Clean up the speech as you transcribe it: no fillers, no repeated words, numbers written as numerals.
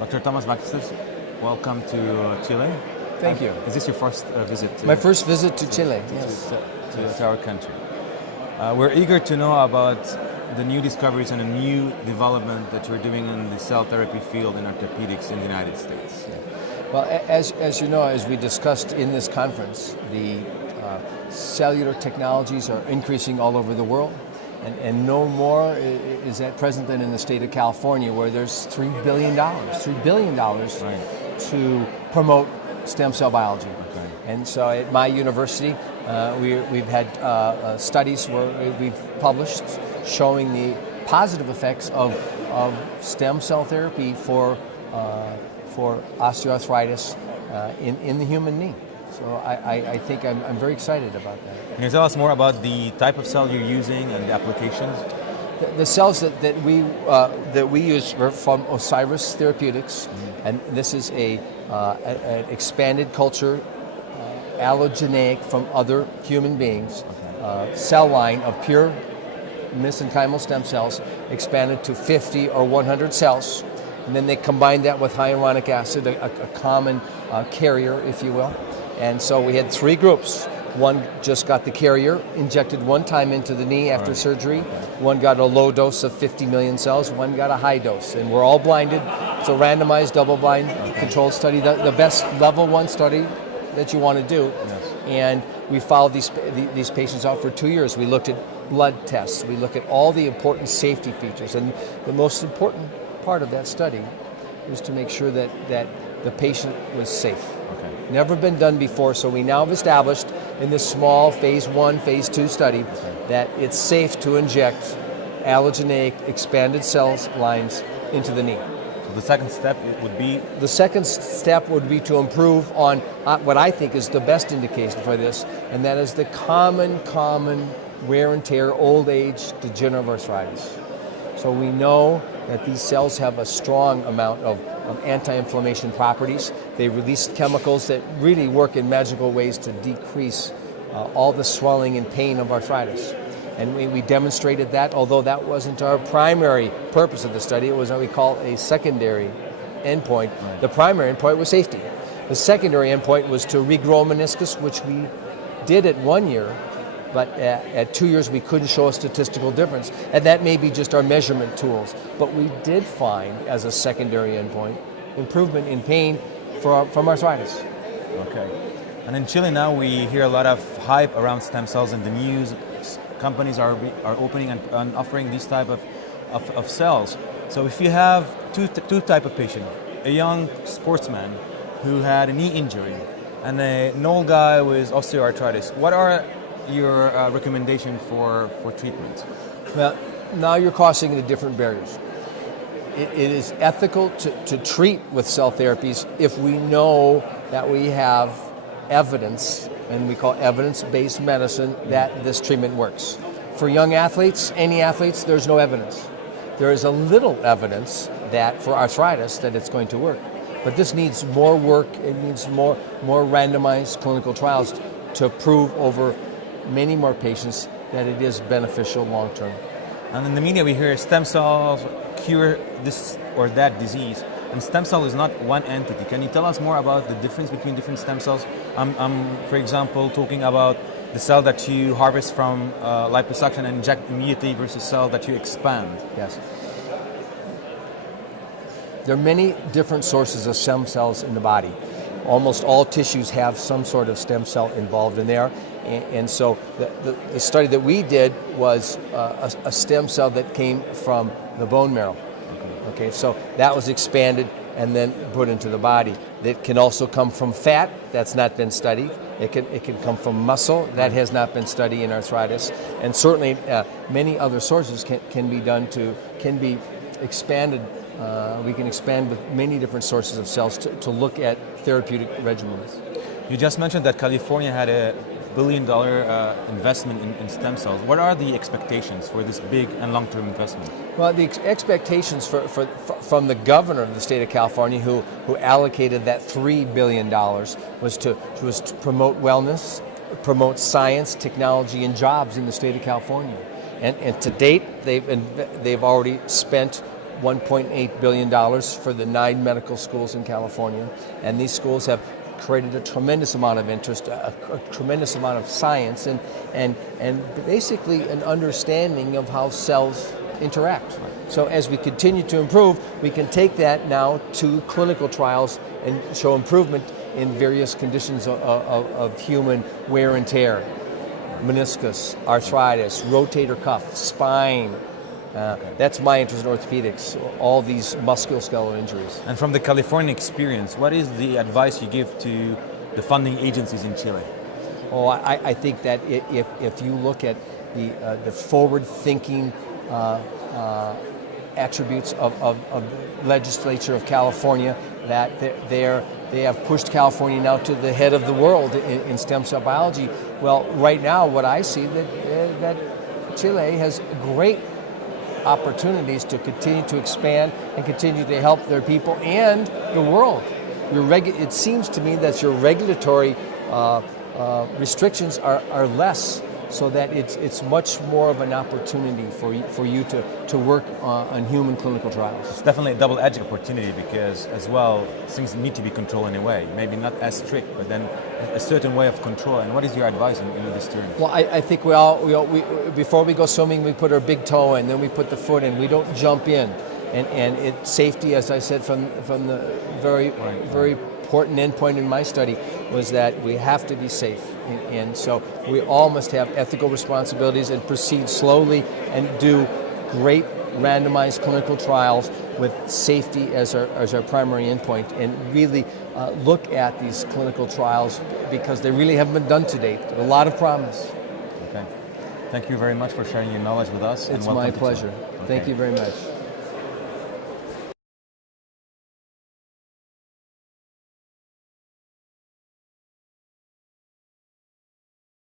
Dr. Thomas Vangsness, welcome to Chile. Thank you. Is this your first visit? My first visit to Chile, yes. To our country. We're eager to know about the new discoveries and a new development that you're doing in the cell therapy field in orthopedics in the United States. Yeah. Well, as you know, as we discussed in this conference, the cellular technologies are increasing all over the world. And no more is at present than in the state of California, where there's $3 billion to promote stem cell biology. Okay. And so at my university, we've had studies where we've published showing the positive effects of stem cell therapy for osteoarthritis in the human knee. So I think I'm very excited about that. Can you tell us more about the type of cell you're using and the applications? The cells that we use are from Osiris Therapeutics, and this is an expanded culture, allogeneic from other human beings, cell line of pure mesenchymal stem cells, expanded to 50 or 100 cells, and then they combine that with hyaluronic acid, a common carrier, if you will. And so we had three groups. One just got the carrier, injected one time into the knee after surgery. One got a low dose of 50 million cells. One got a high dose. And we're all blinded. It's a randomized, double-blind, controlled study, the best level 1 study that you want to do. Yes. And we followed these patients out for 2 years. We looked at blood tests. We looked at all the important safety features. And the most important part of that study was to make sure that the patient was safe. Never been done before, so we now have established in this small phase 1, phase 2 study that it's safe to inject allogeneic expanded cells lines into the knee. So the second step would be? The second step would be to improve on what I think is the best indication for this, and that is the common wear and tear, old age, degenerative arthritis. So we know that these cells have a strong amount of anti-inflammation properties. They release chemicals that really work in magical ways to decrease all the swelling and pain of arthritis. And we demonstrated that, although that wasn't our primary purpose of the study. It was what we call a secondary endpoint. The primary endpoint was safety. The secondary endpoint was to regrow meniscus, which we did at 1 year, but at 2 years we couldn't show a statistical difference, and that may be just our measurement tools. But we did find, as a secondary endpoint, improvement in pain from arthritis. Okay. And in Chile now we hear a lot of hype around stem cells in the news. Companies are opening and offering these type of cells. So if you have two type of patient, a young sportsman who had a knee injury and an old guy with osteoarthritis, what are your recommendation for treatment? Well, now you're crossing into different barriers. It is ethical to treat with cell therapies if we know that we have evidence, and we call evidence-based medicine, that this treatment works. For young athletes, any athletes, there's no evidence. There is a little evidence that for arthritis that it's going to work. But this needs more work, it needs more randomized clinical trials to prove over many more patients that it is beneficial long term. And in the media we hear stem cells cure this or that disease, and stem cell is not one entity. Can you tell us more about the difference between different stem cells? I'm for example talking about the cell that you harvest from liposuction and inject immediately versus cell that you expand. Yes. There are many different sources of stem cells in the body. Almost all tissues have some sort of stem cell involved in there. And so the study that we did was a stem cell that came from the bone marrow. Okay, so that was expanded and then put into the body. It can also come from fat, that's not been studied. It can come from muscle, that has not been studied in arthritis. And certainly many other sources can be expanded. We can expand with many different sources of cells to look at therapeutic regimens. You just mentioned that California had a $1 billion investment in stem cells. What are the expectations for this big and long-term investment? Well, the expectations from the governor of the state of California, who allocated that $3 billion, was to promote wellness, promote science, technology, and jobs in the state of California. And to date, they've already spent $1.8 billion for the 9 medical schools in California, and these schools have created a tremendous amount of interest, a tremendous amount of science, and basically an understanding of how cells interact. So as we continue to improve, we can take that now to clinical trials and show improvement in various conditions of human wear and tear. Meniscus, arthritis, rotator cuff, spine. That's my interest in orthopedics, all these musculoskeletal injuries. And from the California experience, what is the advice you give to the funding agencies in Chile? Oh, I think that if you look at the forward-thinking attributes of the legislature of California, that they have pushed California now to the head of the world in stem cell biology. Well, right now, what I see that Chile has great opportunities to continue to expand and continue to help their people and the world. It seems to me that your regulatory restrictions are less, so that it's much more of an opportunity for you to work on human clinical trials. It's definitely a double-edged opportunity because, as well, things need to be controlled in a way. Maybe not as strict, but then a certain way of control. And what is your advice in this term? Well, I think we before we go swimming, we put our big toe in, then we put the foot in. We don't jump in, and it's safety, as I said from the very important endpoint in my study, was that we have to be safe. And so we all must have ethical responsibilities and proceed slowly and do great randomized clinical trials with safety as our primary endpoint, and really look at these clinical trials because they really haven't been done to date. A lot of promise. Okay. Thank you very much for sharing your knowledge with us. It's my pleasure. Thank you very much.